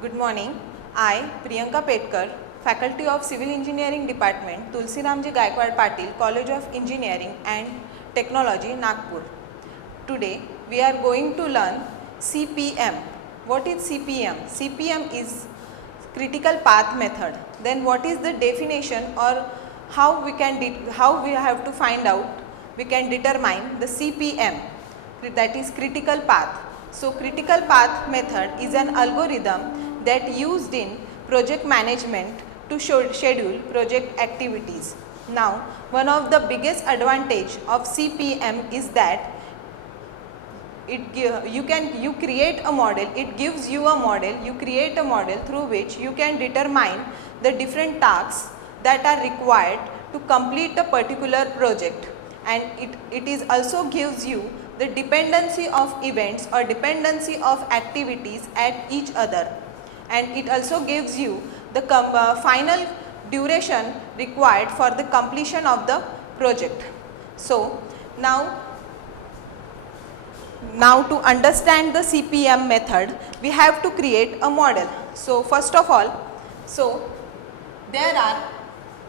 Good morning. I, Priyanka Petkar, Faculty of Civil Engineering Department, Tulsi Ramji Gaikwad Patil, College of Engineering and Technology, Nagpur. Today, we are going to learn CPM. What is CPM? CPM is critical path method. Then what is the definition, or how we have to find out, we can determine the CPM, that is critical path. So critical path method is an algorithm that used in project management to schedule project activities. Now, one of the biggest advantage of CPM is that you create a model, it gives you a model, you create a model through which you can determine the different tasks that are required to complete a particular project, and it is also gives you the dependency of events or dependency of activities at each other, and it also gives you the final duration required for the completion of the project. So now to understand the CPM method, we have to create a model. So first of all, there are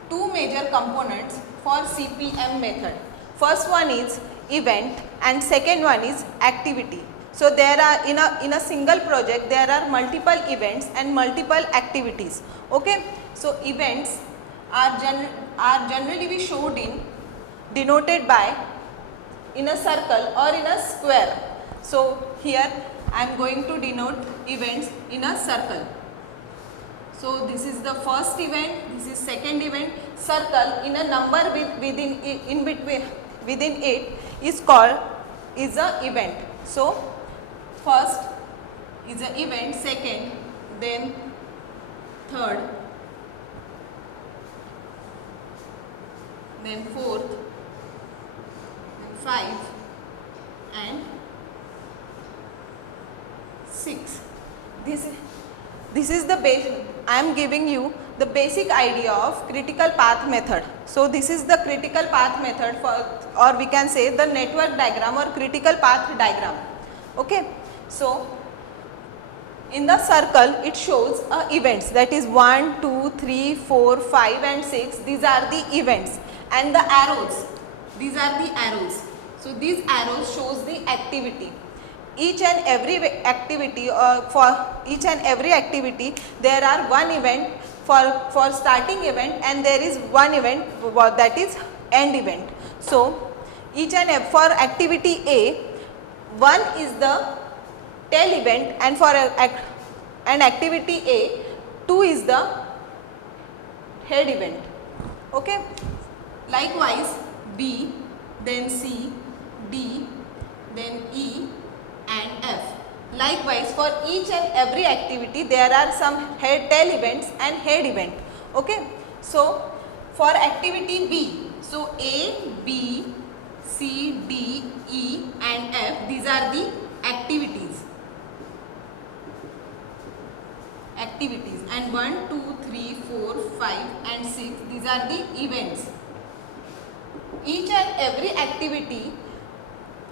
two major components for CPM method. First one is event and second one is activity. So there are in a single project there are multiple events and multiple activities. Okay, so events are generally be showed in denoted by in a circle or in a square. So here I am going to denote events in a circle. So this is the first event, this is second event. Circle in a number within it is called is a event. So first is a event, second, then third, then fourth, then 5 and 6. This is the basic. I am giving you the basic idea of critical path method. So this is the critical path method for, or we can say the network diagram or critical path diagram. Okay, so in the circle it shows events, that is 1, 2, 3, 4, 5 and 6. These are the events, and the arrows, these are the arrows. So these arrows shows the activity. Each and every activity, for each and every activity there are one event for starting event, and there is one event that is end event. So each and every, for activity A, one is the tail event, and for an activity A, 2 is the head event. Okay, likewise B, then C, D, then E and F. Likewise, for each and every activity there are some tail events and head event. Okay, so for activity B, so A, B, C, D, E and F, these are the activities, and 1, 2, 3, 4, 5 and 6, these are the events. Each and every activity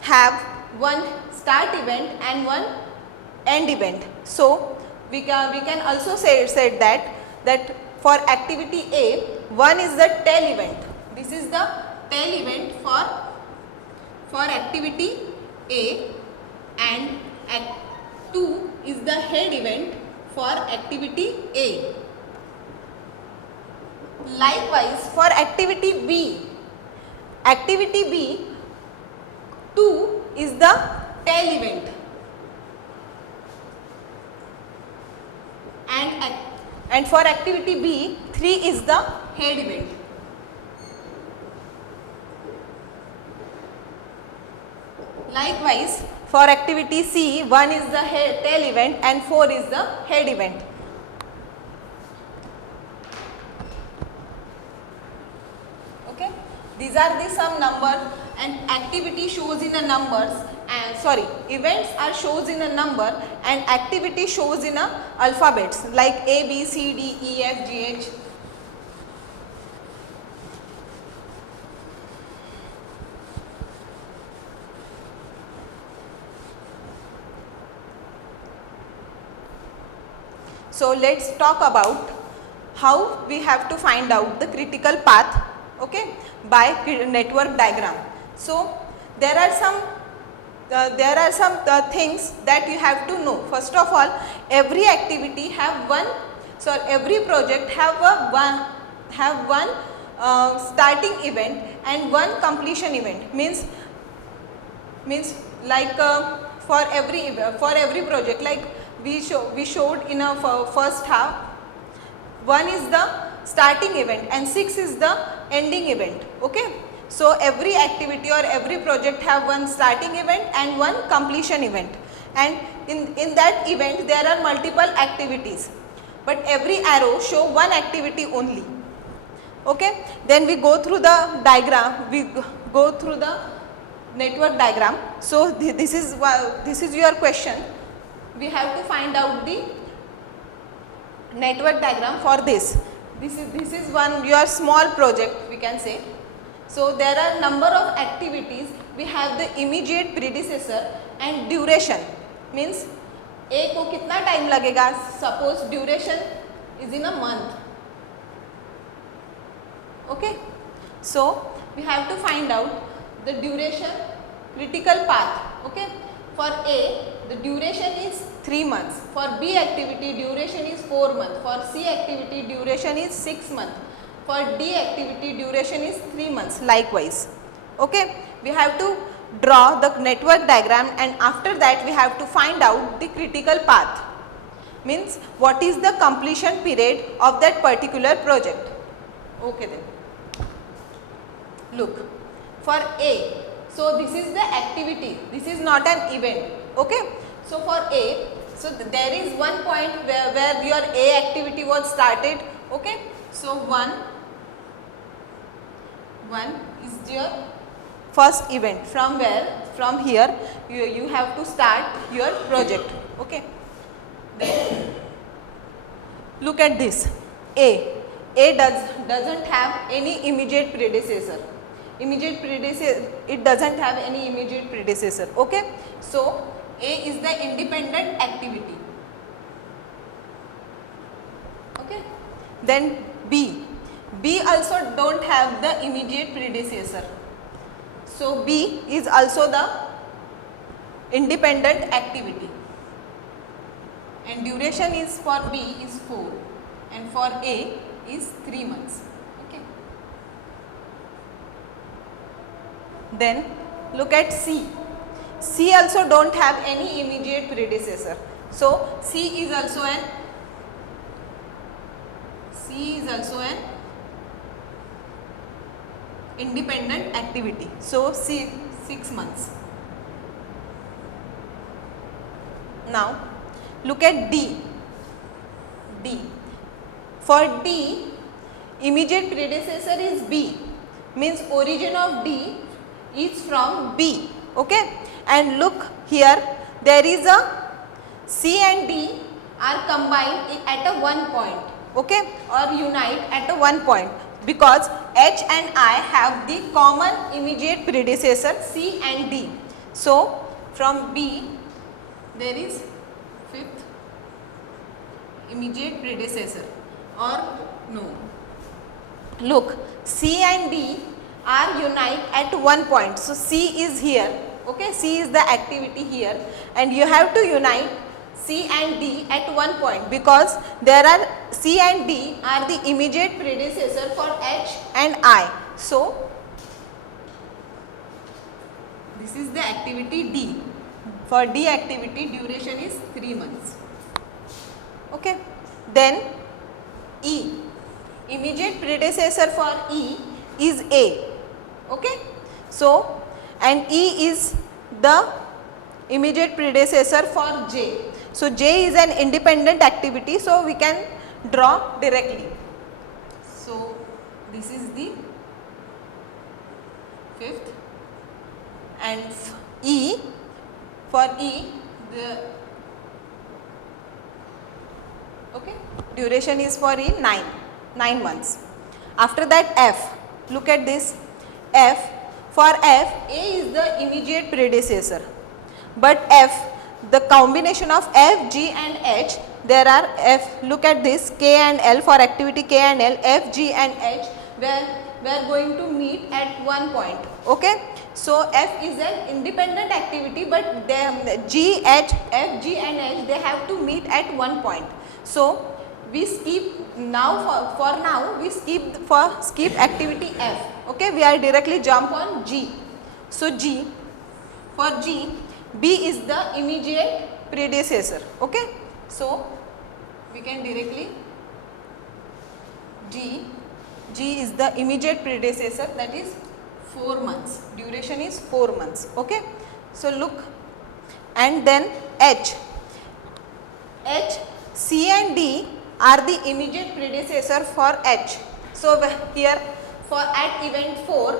have one start event and one end event. So we can also say that for activity A, one is the tail event. This is the tail event for activity A, and 2 is the head event for activity A. Likewise, for activity B, 2 is the tail event, and for activity B, 3 is the head event. Likewise, for activity C, 1 is the tail event and 4 is the head event. Okay, these are the some numbers, and activity shows in a numbers, and events are shows in a number, and activity shows in a alphabets like A, B, C, D, E, F, G, H. So let's talk about how we have to find out the critical path, okay, by network diagram. So there are some things that you have to know. First of all, every activity have one, so every project have one starting event and one completion event. Means like for every project, like we showed in a first half, 1 is the starting event and 6 is the ending event, okay. So every activity or every project have one starting event and one completion event, and in that event there are multiple activities, but every arrow show one activity only, okay. Then we go through the diagram, we go through the network diagram. So this is your question. We have to find out the network diagram for this. This is one your small project, we can say. So there are number of activities. We have the immediate predecessor and duration. Means A को कितना time लगेगा? Suppose duration is in a month. Okay. So we have to find out the duration, critical path. Okay. For A, the duration is 3 months. For B activity, duration is 4 months. For C activity, duration is 6 months. For D activity, duration is 3 months. Likewise, okay. We have to draw the network diagram, and after that we have to find out the critical path. Means what is the completion period of that particular project. Okay then. Look, for A, so this is the activity. This is not an event. Okay. So for A, so there is one point where your A activity was started. Okay. So 1 is your first event. From where? From here you have to start your project. Okay. Then look at this. A doesn't have any immediate predecessor. It doesn't have any immediate predecessor. Okay. So A is the independent activity. Okay. Then B also don't have the immediate predecessor. So B is also the independent activity, and duration is for B is 4 and for A is 3 months. Okay. Then look at C. C also don't have any immediate predecessor. So C is also an independent activity. So C 6 months. Now look at D. For D, immediate predecessor is B. Means origin of D is from B. Okay. And look here, there is a C and D are combined at a one point. Okay, or unite at a one point, because H and I have the common immediate predecessor C and D. So from B there is 5th immediate predecessor, or no. Look, C and D are unite at one point. So C is here. Okay, C is the activity here, and you have to unite C and D at one point, because there are C and D are the immediate predecessor for H and I. So this is the activity D. For D activity, duration is 3 months. Okay. Then E. Immediate predecessor for E is A. Okay. So and E is the immediate predecessor for J. So J is an independent activity, so we can draw directly. So this is the 5th, and E, for E the okay, duration is for E 9 months. After that F, look at this. F, for F, A is the immediate predecessor, but F, the combination of F, G and H, there are F, look at this, K and L, for activity K and L, F, G and H, where we are going to meet at one point. Okay. So F is an independent activity, but they, G, H, F, G and H, they have to meet at one point. So we skip now, for now we skip activity F. Okay, we are directly jump on G. So G, for G, B is the immediate predecessor. Okay, so we can directly G is the immediate predecessor, that is 4 months, duration is 4 months. Okay, so look, and then H, C and D are the immediate predecessor for H. So here, for at event 4,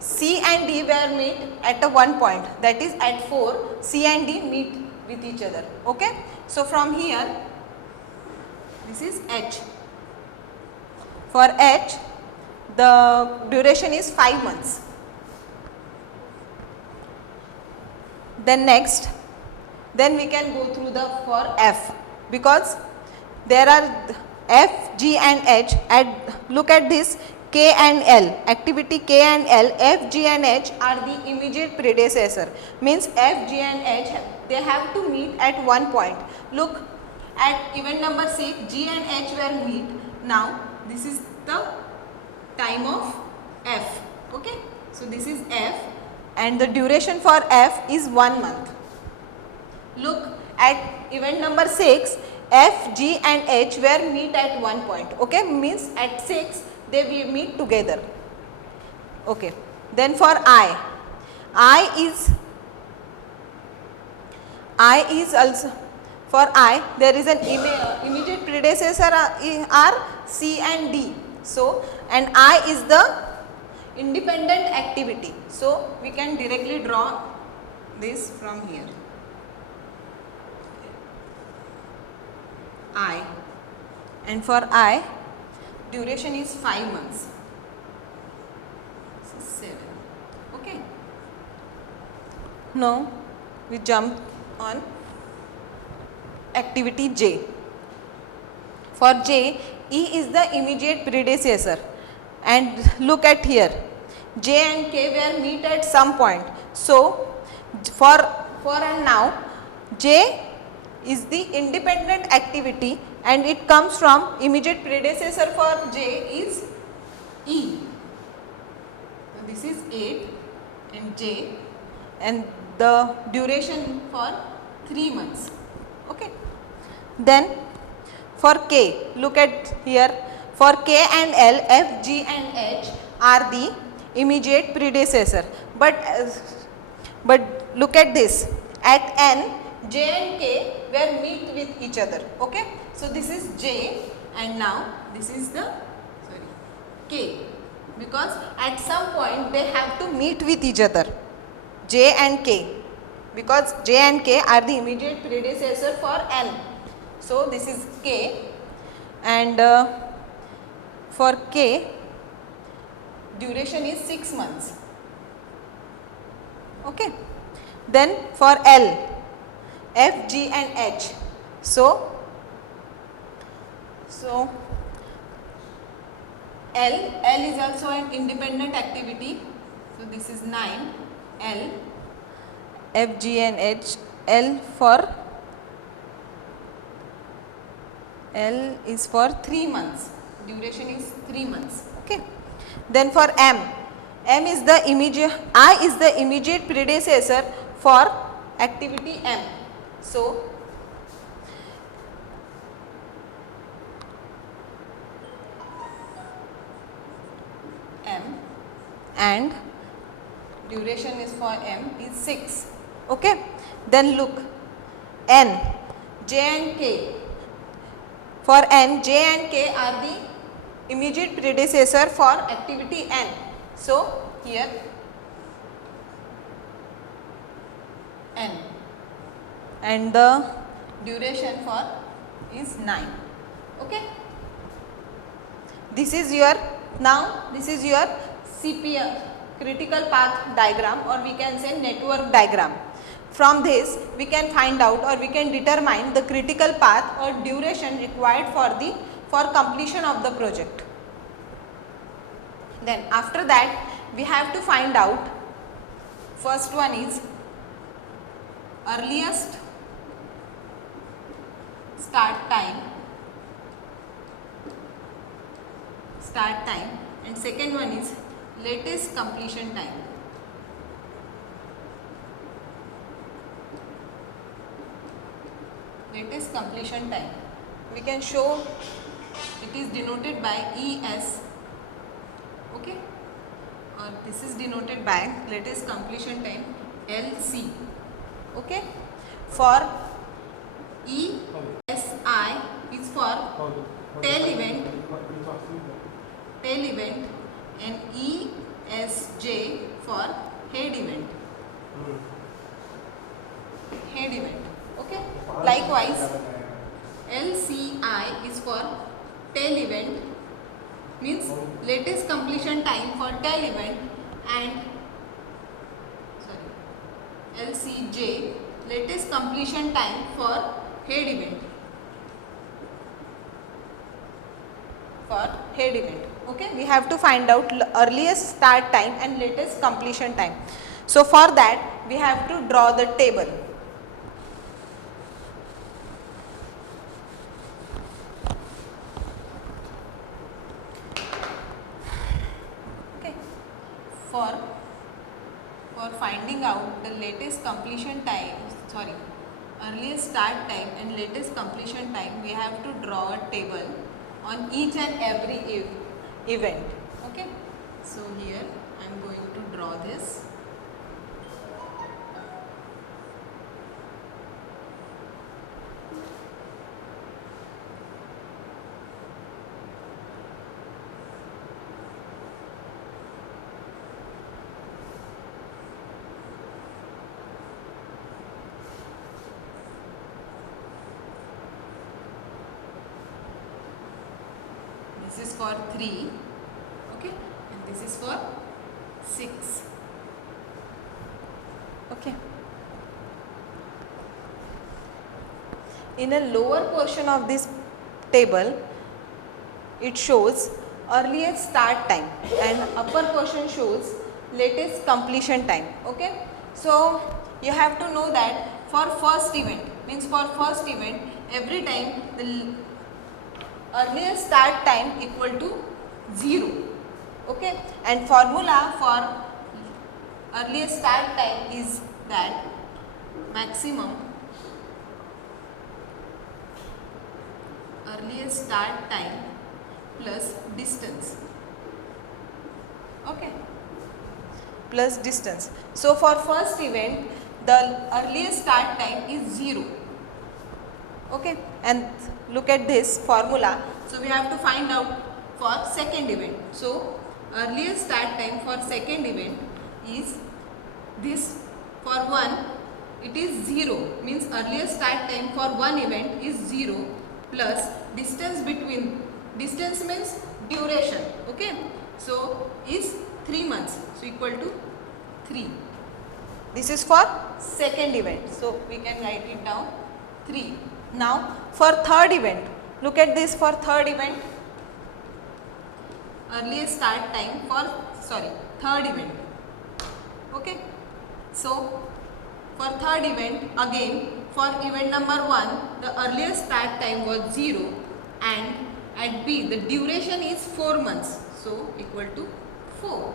C and D were meet at a one point, that is at 4, C and D meet with each other. Okay, so from here, this is H. For H, the duration is 5 months. Then next, then we can go through the for F, because there are F, G and H, and look at this, K and L, activity K and L, F, G and H are the immediate predecessor, means F, G and H, they have to meet at one point. Look, at event number 6, G and H were meet. Now this is the time of F. Okay, so this is F and the duration for F is 1 month. Look, at event number 6, F, G and H were meet at one point. Okay, means at 6 they will meet together. Okay, then for I is also, for I there is an immediate predecessor are C and D. So, and I is the independent activity. So, we can directly draw this from here. I, and for I, duration is 5 months. This is 7. Okay. Now, we jump on activity J. For J, E is the immediate predecessor, and look at here, J and K were meet at some point. So, for and now, J is the independent activity and it comes from immediate predecessor for J is E. So, this is 8 and J, and the duration for 3 months. Okay. Then for K, look at here, for K and L, F, G and H are the immediate predecessor, but look at this, at N, J and K were meet with each other. Okay, so this is J and now this is the K, because at some point they have to meet with each other, J and K, because J and K are the immediate predecessor for N. So this is K, and for K duration is 6 months. Okay. Then for L, F, G and H. So L is also an independent activity. So this is 9, L, F, G and H. L is for 3 months. Duration is 3 months. Okay. Then for M is the immediate, I is the immediate predecessor for activity M. So M, and duration is for M is 6. Okay. Then look, N, J and K. For N, J and K are the immediate predecessor for activity N. So here N, and the duration for is 9. Okay. This is your, now this is your CPM, critical path diagram, or we can say network diagram. from this we can find out or we can determine the critical path or duration required for completion of the project. Then after that we have to find out, first one is earliest start time and second one is latest completion time. Latest completion time we can show, it is denoted by ES, okay, or this is denoted by latest completion time LC, okay. For ESI is for tail event and ESJ for head event, okay. Likewise LCI is for tail event, means latest completion time for tail event, and LCJ latest completion time for head event, okay. We have to find out earliest start time and latest completion time. So for that we have to draw the table. Okay, for finding out the latest completion time, earliest start time and latest completion time, we have to draw a table on each and every event, okay. So here I am going to draw this. This is for 3, okay, and this is for 6, okay. In a lower portion of this table it shows earliest start time and upper portion shows latest completion time, okay. So you have to know that for first event, every time the earliest start time equal to 0, okay, and formula for earliest start time is that maximum earliest start time plus distance, okay, plus distance. So for first event the earliest start time is 0, okay, and look at this formula. So we have to find out for second event. So earliest start time for second event is this. For 1 it is 0, means earliest start time for one event is 0 plus distance means duration, okay. So is 3 months, so equal to 3. This is for second event, so we can write it down 3. Now for third event, look at this. For third event, earliest start time for third event, okay. So for third event, again for event number 1 the earliest start time was 0 and at B the duration is 4 months, so equal to 4,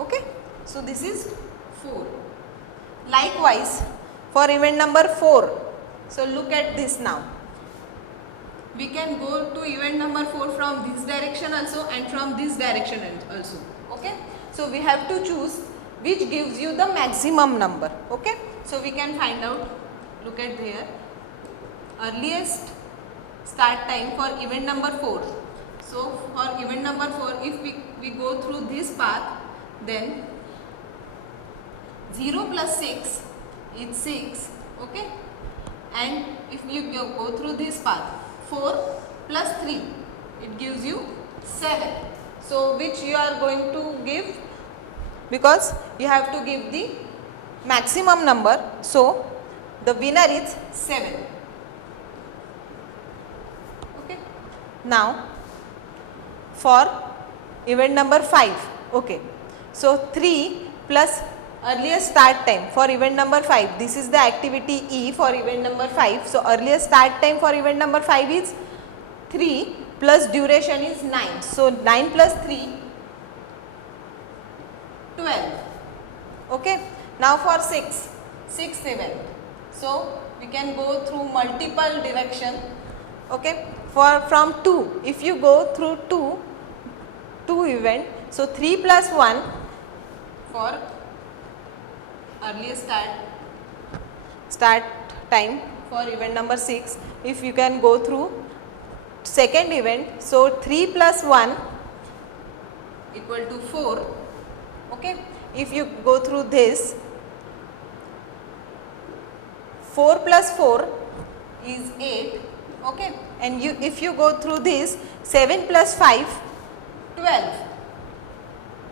okay. So this is 4. Likewise for event number 4, so look at this now. We can go to event number 4 from this direction also and from this direction also, okay. So we have to choose which gives you the maximum number, okay. So we can find out, look at here, earliest start time for event number 4. So for event number 4, if we go through this path, then 0 plus 6 is 6, okay. And if you go through this path, 4 plus 3, it gives you 7. So which you are going to give, because you have to give the maximum number. So the winner is 7. Okay. Now for event number 5. Okay. So 3 plus earliest start time for event number 5. This is the activity E for event number 5. So earliest start time for event number 5 is 3 plus duration is 9. So 9 plus 3, 12. Okay. Now for 6th event. So we can go through multiple direction. Okay. From 2, if you go through 2 event, so 3 plus 1 for earliest start time for event number 6. If you can go through second event, so 3 plus 1 equal to 4. Okay. If you go through this, 4 plus 4 is 8. Okay. And if you go through this, 7 plus 5, 12.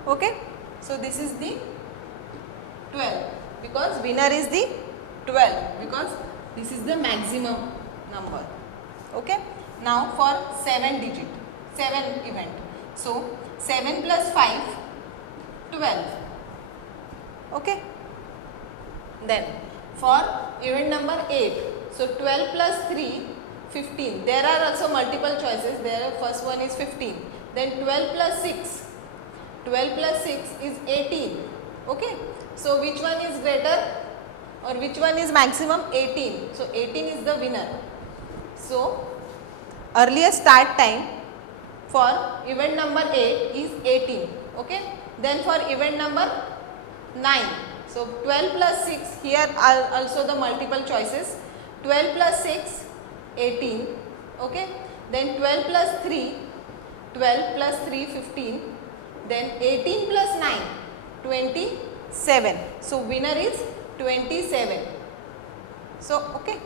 Okay. So this is the 12, because winner is the 12, because this is the maximum number. Okay. Now for 7 event. So 7 plus 5, 12. Okay. Then for event number 8, so 12 plus 3, 15. There are also multiple choices. There first one is 15. Then 12 plus 6. 12 plus 6 is 18. Okay. So which one is greater or which one is maximum? 18. So 18 is the winner. So earliest start time for event number 8 is 18. Okay. Then for event number 9. So 12 plus 6, here are also the multiple choices. 12 plus 6, 18. Okay. Then 12 plus 3, 12 plus 3, 15. Then 18 plus 9, 27. So winner is 27. So okay.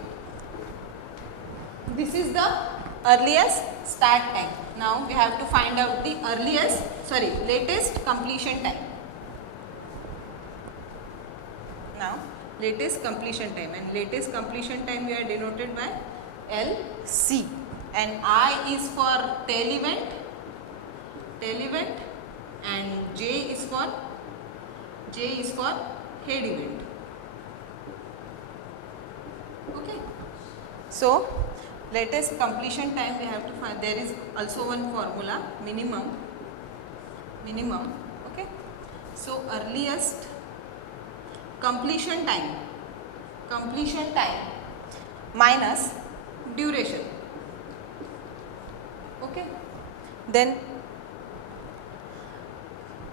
This is the earliest start time. Now we have to find out the latest completion time. Now latest completion time, and latest completion time we are denoted by LC, and I is for tail event, and J is for head event. Okay. So latest completion time we have to find. There is also one formula, minimum. Okay. So earliest completion time minus duration. Okay. Then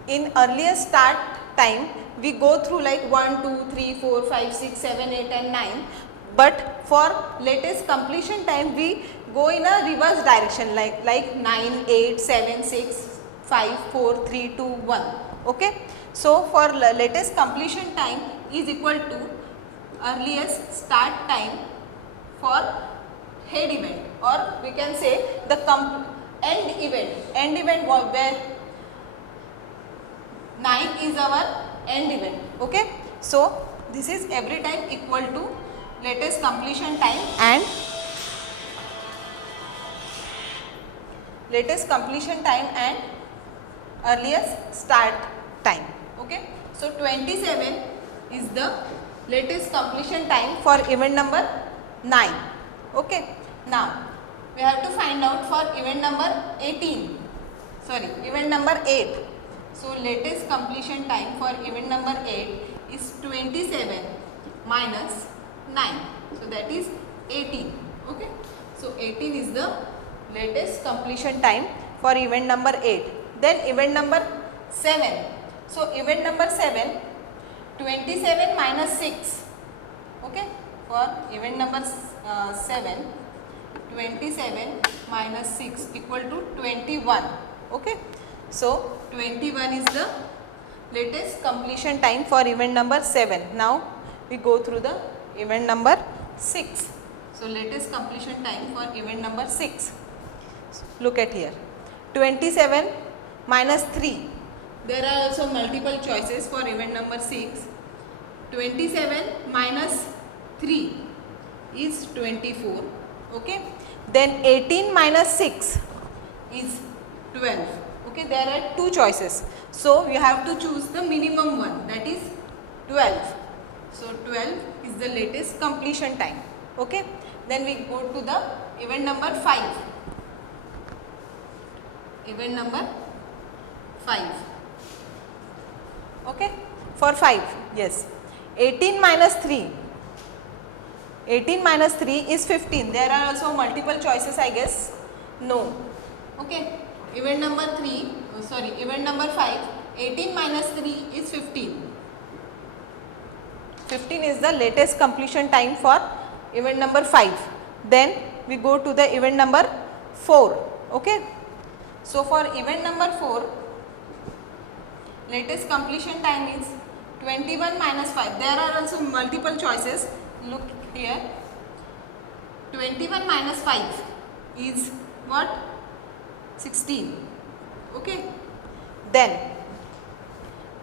in earliest start time we go through like 1, 2, 3, 4, 5, 6, 7, 8 and 9. But for latest completion time we go in a reverse direction, like 9, 8, 7, 6, 5, 4, 3, 2, 1. Okay. So for latest completion time is equal to earliest start time for head event, or we can say the end event where 9 is our end event. Okay. So this is every time equal to latest completion time and earliest start time. Okay. So 27 is the latest completion time for event number 9. Okay. Now we have to find out for event number 8. So latest completion time for event number 8 is 27 minus 9. So that is 18. Okay. So 18 is the latest completion time for event number 8. Then event number 7. So event number 7, 27 minus 6. Okay. For event number 7, 27 minus 6 equal to 21. Okay. So 21 is the latest completion time for event number 7. Now we go through the event number 6. So latest completion time for event number 6. Look at here. 27 minus 3. There are also multiple choices for event number 6. 27 minus 3. is 24. Okay, then 18 minus 6 is 12. Okay, there are two choices, so you have to choose the minimum one, that is 12. So 12 is the latest completion time. Okay, then we go to the event number 5. Event number 5. Okay, for 5, yes, 18 minus 3. 18 minus 3 is 15. There are also multiple choices, I guess. No. Okay, event number 3, event number 5, 18 minus 3 is 15. 15 is the latest completion time for event number 5. Then we go to the event number 4. Okay, so for event number 4, latest completion time is 21 minus 5. There are also multiple choices. Look here, 21 minus 5 is what? 16. Okay, then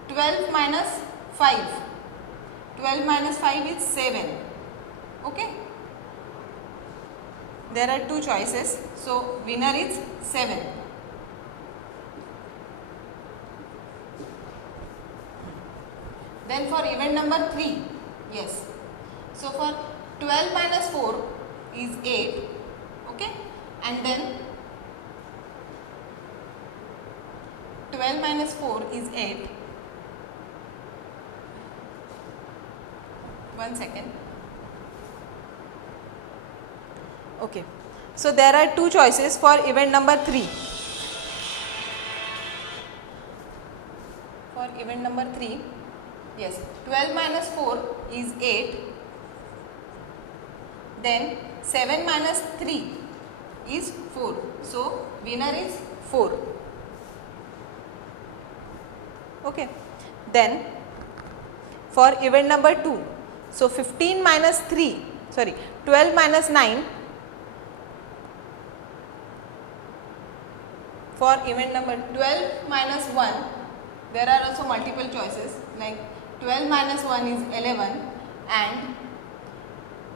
12 minus 5. 12 minus 5 is 7. Okay, there are two choices, so winner is 7. Then for event number 3, yes, so for 12 minus 4 is 8. Okay, and then 12 minus 4 is 8. One second. Okay, so there are two choices for event number 3. For event number 3, yes, 12 minus 4 is 8. Then 7 minus 3 is 4. So winner is 4. Okay, then for event number 2, so 15 minus 3, 12 minus 9. For event number 12 minus 1, there are also multiple choices, like 12 minus 1 is 11 and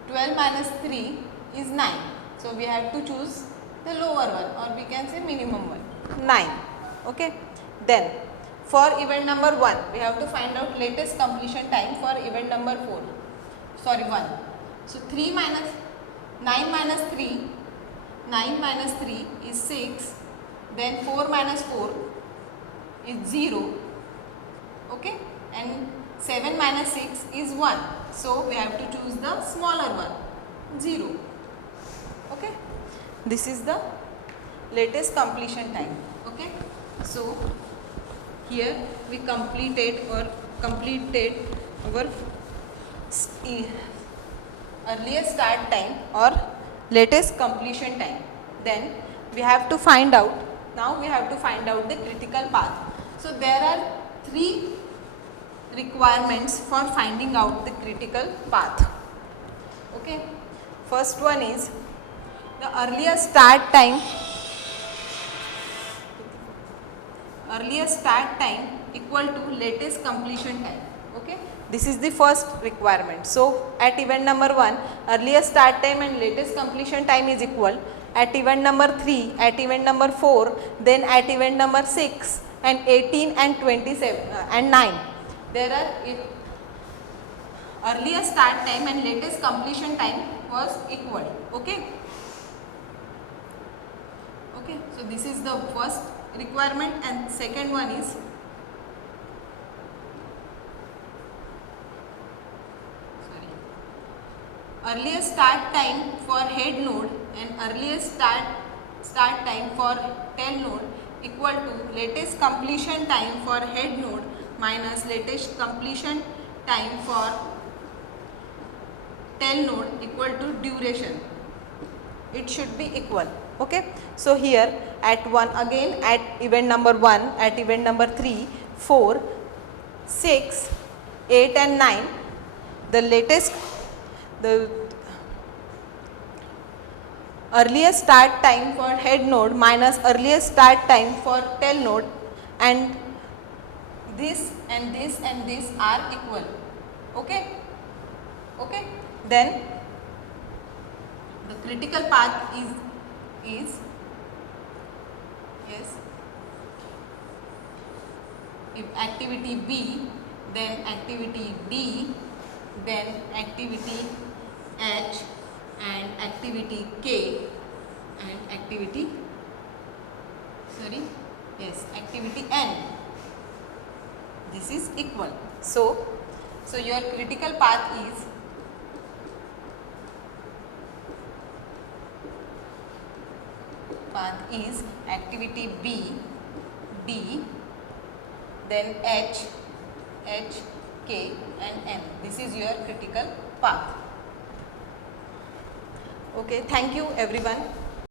12 minus 3 is 9. So we have to choose the lower one, or we can say minimum one, 9. Okay, then for event number 1, we have to find out latest completion time for event number 1. So 3 minus 9 minus 3, 9 minus 3 is 6. Then 4 minus 4 is 0. Okay, and 7 minus 6 is 1. So we have to choose the smaller one, 0. Okay, this is the latest completion time. Okay, so here we completed our earliest start time or latest completion time. Then we have to find out, now we have to find out the critical path. So there are 3 requirements for finding out the critical path. Okay, first one is the earliest start time equal to latest completion time. Okay, this is the first requirement. So at event number 1, earliest start time and latest completion time is equal. At event number 3, at event number 4, then at event number 6 and 18 and 27 and 9, there are earliest start time and latest completion time was equal. Okay, so this is the first requirement, and second one is earliest start time for head node and earliest start time for tail node equal to latest completion time for head node minus latest completion time for tail node equal to duration. It should be equal. Okay, so here at event number 1, at event number 3, 4, 6, 8 and 9, the earliest start time for head node minus earliest start time for tail node, and this and this and this are equal. Okay, then The critical path is yes, if activity B, then activity D, then activity H, and activity K, and activity activity N. This is equal. So your critical path is activity B, D, then H, K, and M. This is your critical path. Okay, thank you everyone.